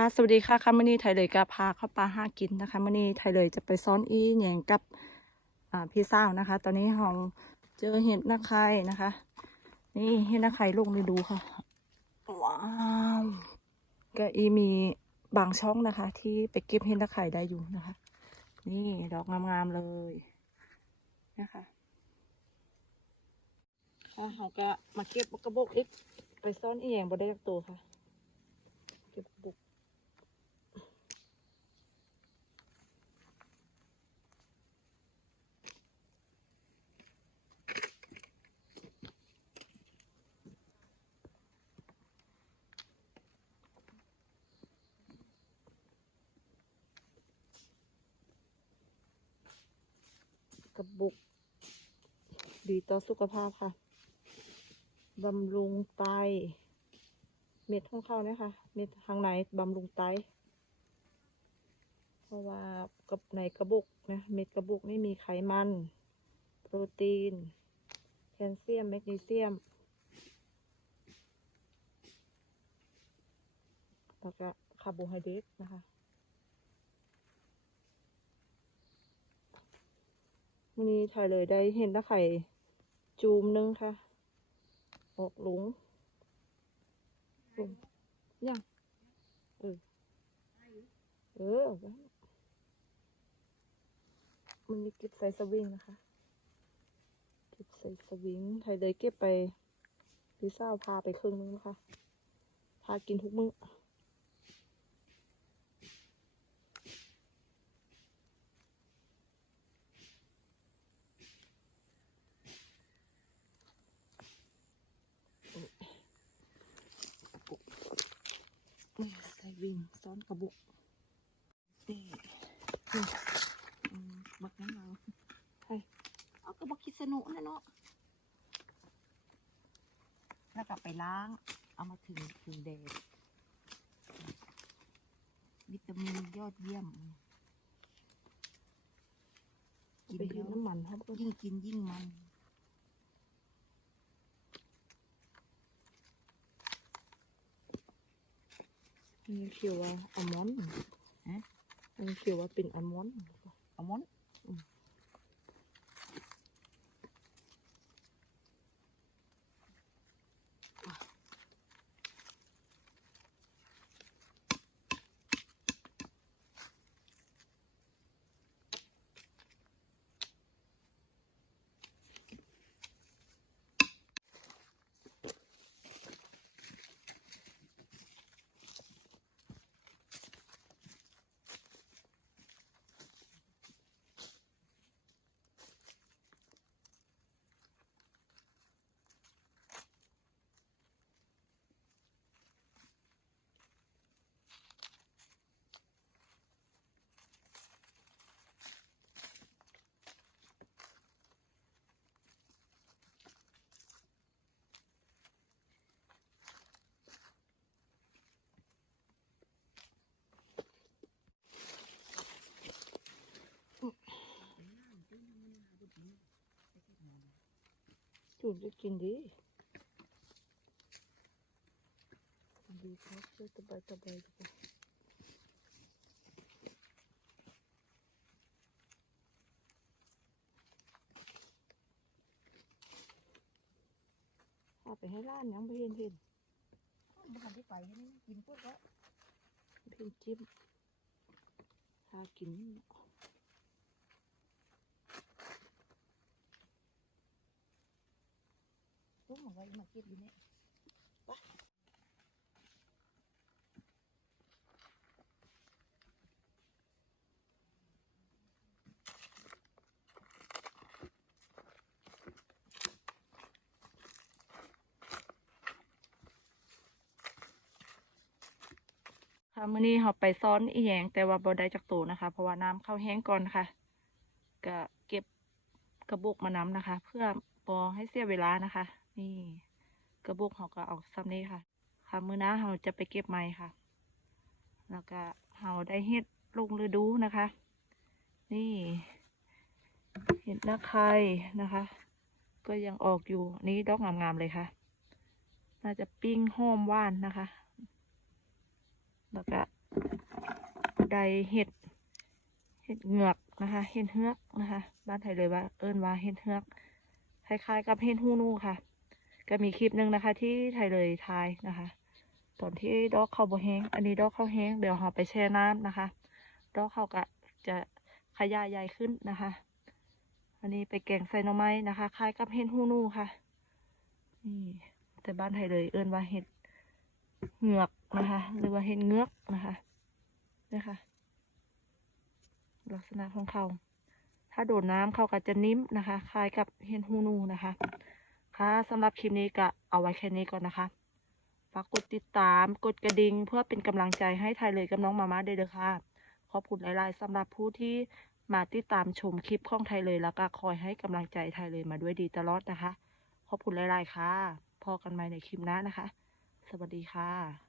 ค่ะ สวัสดีค่ะค่ะมื่อนี้ไทยเลยก็พาเข้าปลาห้ากินนะคะมื่อนี้ไทยเลยจะไปซ้อนอีแหย่งกับพี่สาวนะคะ ตอนนี้เราเจอเห็ดนาไข่นะคะ นี่เห็ดนาไข่ลงฤดูค่ะ ว้าวก็อีมีบางช่องนะคะ ที่ไปเก็บเห็ดนาไข่ได้อยู่นะคะ นี่ดอกงามๆเลยนะคะค่ะเราก็มาเก็บกระบอกอีกไปซ่อนอีแหย่งบนได้จากตัวค่ะ เก็บกระบอก กระบุก ดีต่อสุขภาพค่ะ บำรุงไต เม็ดของเขาเนี่ยค่ะ เม็ดทางในบำรุงไต เพราะว่ากับในกระบุกนะ เม็ดกระบุกไม่มีไขมัน โปรตีน แคลเซียม แมกนีเซียม แล้วก็คาร์โบไฮเดรตนะคะ วันนี้ถ่ายเลยได้เห็นตะไคร่จูมนึงค่ะ ออกหลุงหลุงยังเออเออเอาไว้มันมีเก็บใส่สวิงนะคะ เก็บใส่สวิงถ่ายเลยเก็บไปพี่สาวพาไปครึ่งนึงนะคะ พากินทุกมื้อ นี่ใส่ วิงซ้อนกระบุกนี่นี่อืมบักน้ำเราเฮ้ยเอากระบอกคิดสนุกนะเนาะแล้วก็ไปล้าง เอามาถึงถึงแดดวิตามินยอดเยี่ยม กินไปกินแล้วน้ำมันครับก็ยิ่งกินยิ่งมัน มีเขียวว่าอัลมอนด์ฮะมีเขียวว่าเป็นอัลมอนด์อัลมอนด์ จูดจะกินดีดีครับช่วยตะไบตะไบดีกว่าเอาไปให้ร้านยังไม่เห็นเห็นบ้านที่ไปนี่กินปุ๊บก็เพิ่งจิ้มหากิน ปุ๊บมาไว้มาเก็บอยู่เนี่ยค่ะมื้อนี้เราไปซ้อนอีแหยงแต่ว่าบ่ได้จากตูนะคะ เพราะว่าน้ำเข้าแห้งก่อนค่ะก็เก็บกระบอกมาน้ำนะคะ เพื่อบ่ให้เสียเวลานะคะ นี่ กระบอกเราก็เอาซ้ำนี้ค่ะ ค่ะมื้อหน้าเราจะไปเก็บใหม่ค่ะ แล้วก็เราได้เห็ดลงฤดูนะคะ นี่เห็ดนาไข่นะคะ ก็ยังออกอยู่นี่ดอกงามๆเลยค่ะ น่าจะปิ้งหอมหว่านนะคะ แล้วก็ได้เห็ดเห็ดเหงือกนะคะเห็ดเฮือกนะคะ บ้านไทยเลยว่าเอิ้นว่าเห็ดเฮือกคล้ายๆกับเห็ดหูนูค่ะ ก็มีคลิปหนึ่งนะคะ ที่ไทยเลยทายนะคะ ตอนที่ดอกเขาบ่แห้งอันนี้ดอกเขาแห้งเดี๋ยวเราไปแช่น้ำนะคะ ดอกเขาก็จะขยายใหญ่ขึ้นนะคะ อันนี้ไปแกงใส่หน่อไม้นะคะ คล้ายกับเห็ดหูนูค่ะ นี่แต่บ้านไทยเลยเอิ้นว่าเห็ดเหงือกนะคะ หรือว่าเห็ดเงือกนะคะนะคะลักษณะของเขา ถ้าโดนน้ำเขาก็จะนิ่มนะคะ คล้ายกับเห็ดหูนูนะคะ ค่ะสำหรับคลิปนี้ก็เอาไว้แค่นี้ก่อนนะคะฝากกดติดตามกดกระดิ่งเพื่อเป็นกำลังใจให้ไทยเลยกับน้องมาม่าเด้อค่ะ ขอบคุณหลายๆสำหรับผู้ที่มาติดตามชมคลิปของไทยเลยแล้วก็คอยให้กำลังใจไทยเลยมาด้วยดีตลอดนะคะ ขอบคุณหลายๆค่ะพอกันใหม่ในคลิปหน้านะคะ สวัสดีค่ะ